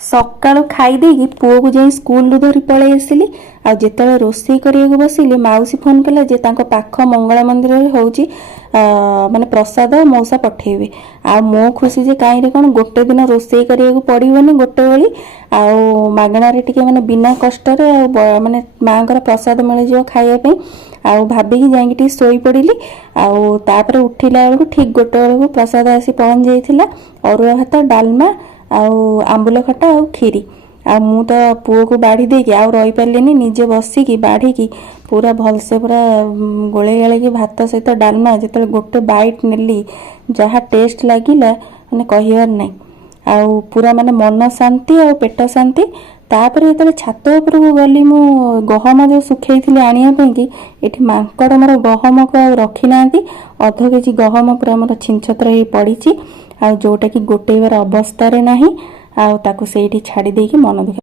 सकाळु खाईदेकी पुओ को जाई स्कूल धरी पलि आसिली। आ जेतेबेले रोषेई करिया बसिली माउसी फोन कला जे तांको पाख मंगला मंदिर रे होउची माने प्रसाद मौसा पठेबे। आ मो खुशी जे काई रे कोन गोटे दिन रोषेई करिया को पड़िबोनी गोटे बेली आ मागणा रे टिके माने बिना कष्ट रे माने मांकर प्रसाद मिल जियो खाइया पे आ भाबी जाई टी सोई पड़िली। आ तापर उठिला बेलको ठीक गोटे बेलको प्रसाद आसी पहुंच जाइथिला। अरुआ भात डालमा आंबुल खटा आ खीरी आ मु तो पुओ को बाढ़ी देकी आ रही पार्लिनी निजे बसिकी बाढ़ी पूरा भलसे पूरा गोले गाले की भात सहित डालमा जिते गोटे बाइट नेली जहाँ टेस्ट लगिला माने कहिबार नहीं। आ पूरा माने मन शांति आ पेट शांति। तापर जो छात उपर को गली मु गहम जो सुखई आनिया कि एठी मांकड़ मोर गहम को रखी ना अध केजी गहम पूरा मोर छिंछत्र हो पड़ी आ जोटा कि गोटेबार अवस्था रे नाही आ ताको सेठी छाड़ी देकी मन दुख